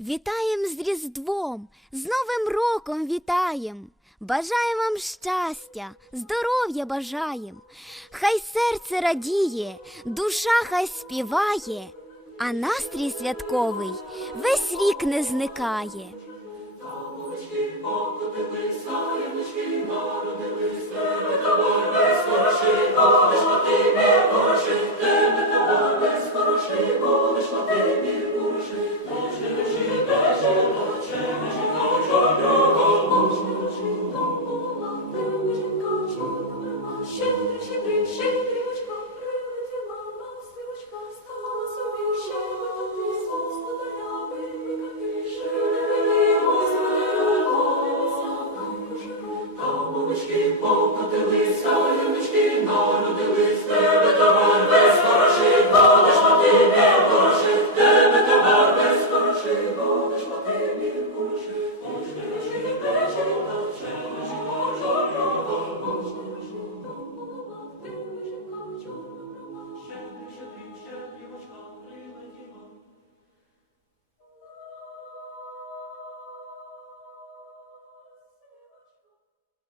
Вітаєм з Різдвом, з Новим роком вітаєм. Бажаєм вам щастя, здоров'я бажаєм. Хай серце радіє, душа хай співає, а настрій святковий весь рік не зникає. Хороший,